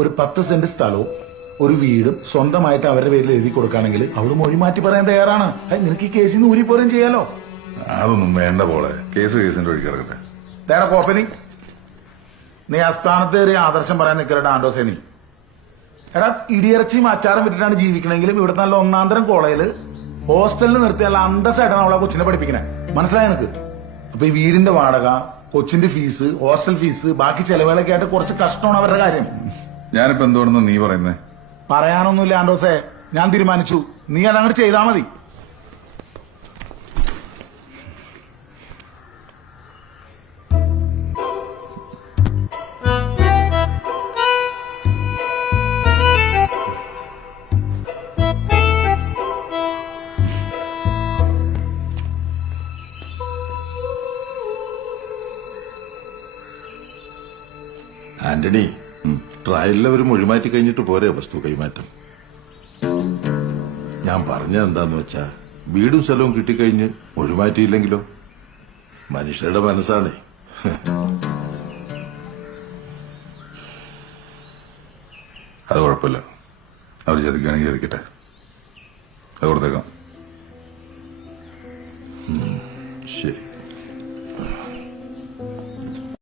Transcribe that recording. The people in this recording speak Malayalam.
ഒരു പത്ത് സെന്റ് സ്ഥലവും ഒരു വീടും സ്വന്തമായിട്ട് അവരുടെ പേരിൽ എഴുതി കൊടുക്കുകയാണെങ്കിൽ അവൾ മൊഴി മാറ്റി പറയാൻ തയ്യാറാണ്. നിനക്ക് ഈ കേസിൽ നിന്ന് ഊരിപ്പോരും ചെയ്യാലോ? അതൊന്നും വേണ്ട പോളെ കേസ് കേസിന്റെ വഴി കിടക്കട്ടെ തേടാ കോപ്പനി. നീ ആസ്ഥാനത്ത് ഒരു ആദർശം പറയാൻ നിൽക്കലടാ ആണ്ടോസേനി നീ. എടാ ഇടിയിറച്ചിയും അച്ചാറും വിട്ടിട്ടാണ് ജീവിക്കണമെങ്കിലും ഇവിടുത്തെ നല്ല ഒന്നാന്തരം കോളേജിൽ ഹോസ്റ്റലിൽ നിർത്തിയാൽ അന്തസ്സായിട്ടാണ് അവളെ കൊച്ചിനെ പഠിപ്പിക്കണേ. മനസ്സിലായ നിനക്ക്? അപ്പൊ ഈ വീടിന്റെ വാടക കൊച്ചിന്റെ ഫീസ് ഹോസ്റ്റൽ ഫീസ് ബാക്കി ചെലവുകളൊക്കെ ആയിട്ട് കുറച്ച് കഷ്ടമാണ് അവരുടെ കാര്യം. ഞാനിപ്പോ എന്തുകൊണ്ടെന്ന് നീ പറയുന്നേ? പറയാനൊന്നുമില്ല ആൻഡോസേ ഞാൻ തീരുമാനിച്ചു. നീ അതങ്ങോട്ട് ചെയ്താൽ മതി. ആന്റണി ട്രയലിൽ അവർ മൊഴിമാറ്റി കഴിഞ്ഞിട്ട് പോരെ വസ്തു കൈമാറ്റം. ഞാൻ പറഞ്ഞ എന്താന്ന് വെച്ചാ വീടും സ്ഥലവും കിട്ടിക്കഴിഞ്ഞ് മൊഴിമാറ്റിയില്ലെങ്കിലോ? മനുഷ്യരുടെ മനസ്സാണേ. അത് കുഴപ്പമില്ല. അവർ ചതിക്കുകയാണെങ്കിൽ ചതിക്കട്ടെ. അത് കൊടുത്തേക്കാം. ശരി.